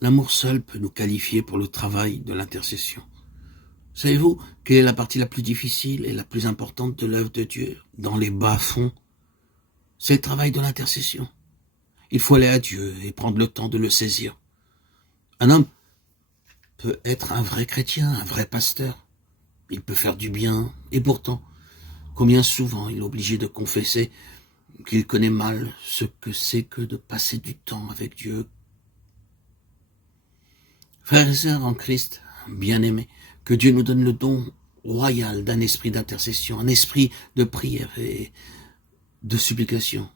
L'amour seul peut nous qualifier pour le travail de l'intercession. Savez-vous quelle est la partie la plus difficile et la plus importante de l'œuvre de Dieu dans les bas-fonds? C'est le travail de l'intercession. Il faut aller à Dieu et prendre le temps de le saisir. Un homme peut être un vrai chrétien, un vrai pasteur. Il peut faire du bien, et pourtant, combien souvent il est obligé de confesser qu'il connaît mal ce que c'est que de passer du temps avec Dieu. Frères et sœurs en Christ, bien-aimés, que Dieu nous donne le don royal d'un esprit d'intercession, un esprit de prière et de supplication.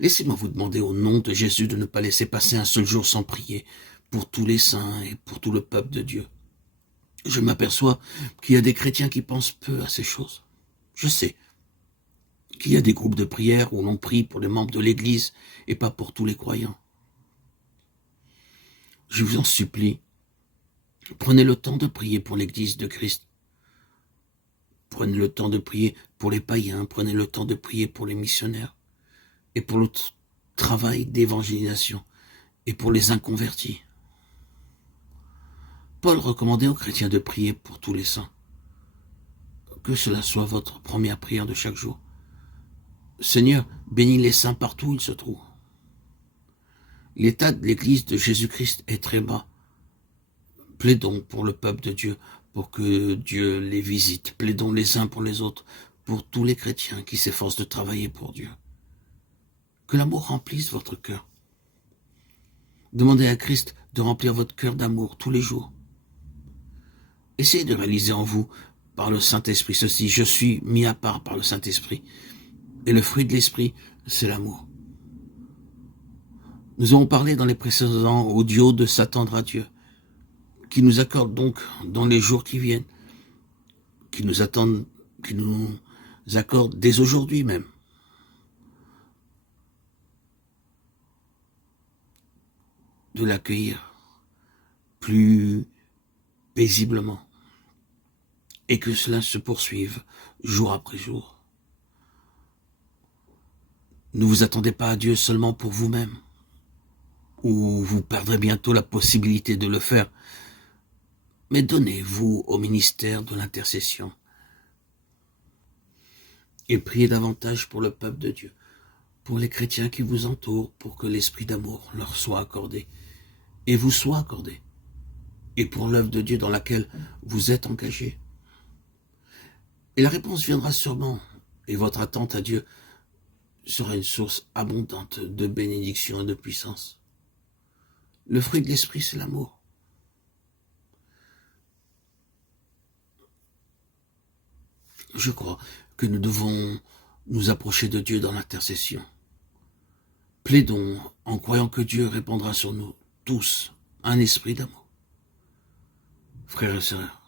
Laissez-moi vous demander au nom de Jésus de ne pas laisser passer un seul jour sans prier pour tous les saints et pour tout le peuple de Dieu. Je m'aperçois qu'il y a des chrétiens qui pensent peu à ces choses. Je sais qu'il y a des groupes de prière où l'on prie pour les membres de l'Église et pas pour tous les croyants. Je vous en supplie, prenez le temps de prier pour l'Église de Christ. Prenez le temps de prier pour les païens, prenez le temps de prier pour les missionnaires et pour le travail d'évangélisation et pour les inconvertis. Paul recommandait aux chrétiens de prier pour tous les saints. Que cela soit votre première prière de chaque jour. Seigneur, bénis les saints partout où ils se trouvent. L'état de l'Église de Jésus-Christ est très bas. Plaidons pour le peuple de Dieu, pour que Dieu les visite. Plaidons les uns pour les autres, pour tous les chrétiens qui s'efforcent de travailler pour Dieu. Que l'amour remplisse votre cœur. Demandez à Christ de remplir votre cœur d'amour tous les jours. Essayez de réaliser en vous, par le Saint-Esprit, ceci: je suis mis à part par le Saint-Esprit. Et le fruit de l'Esprit, c'est l'amour. Nous avons parlé dans les précédents audios de s'attendre à Dieu, qui nous accorde donc dans les jours qui viennent, qui nous accorde dès aujourd'hui même, de l'accueillir plus paisiblement, et que cela se poursuive jour après jour. Ne vous attendez pas à Dieu seulement pour vous-même, ou vous perdrez bientôt la possibilité de le faire, mais donnez-vous au ministère de l'intercession et priez davantage pour le peuple de Dieu, pour les chrétiens qui vous entourent, pour que l'esprit d'amour leur soit accordé et vous soit accordé, et pour l'œuvre de Dieu dans laquelle vous êtes engagés. Et la réponse viendra sûrement, et votre attente à Dieu sera une source abondante de bénédiction et de puissance. Le fruit de l'esprit, c'est l'amour. Je crois que nous devons nous approcher de Dieu dans l'intercession. Plaidons en croyant que Dieu répandra sur nous tous un esprit d'amour. Frères et sœurs,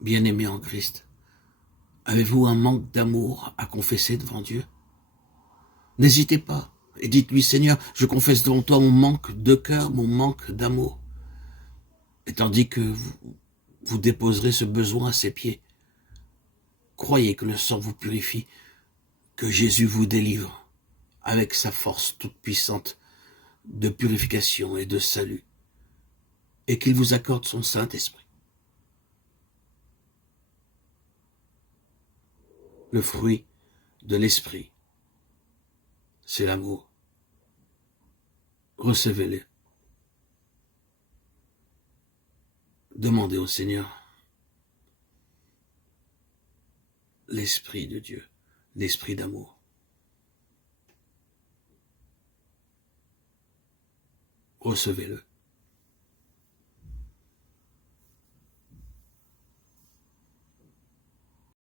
bien-aimés en Christ, avez-vous un manque d'amour à confesser devant Dieu? N'hésitez pas et dites-lui: Seigneur, je confesse devant toi mon manque de cœur, mon manque d'amour. Et tandis que vous déposerez ce besoin à ses pieds, croyez que le sang vous purifie, que Jésus vous délivre avec sa force toute puissante de purification et de salut, et qu'il vous accorde son Saint-Esprit. Le fruit de l'Esprit, c'est l'amour. Recevez-le. Demandez au Seigneur l'Esprit de Dieu, l'Esprit d'amour. Recevez-le.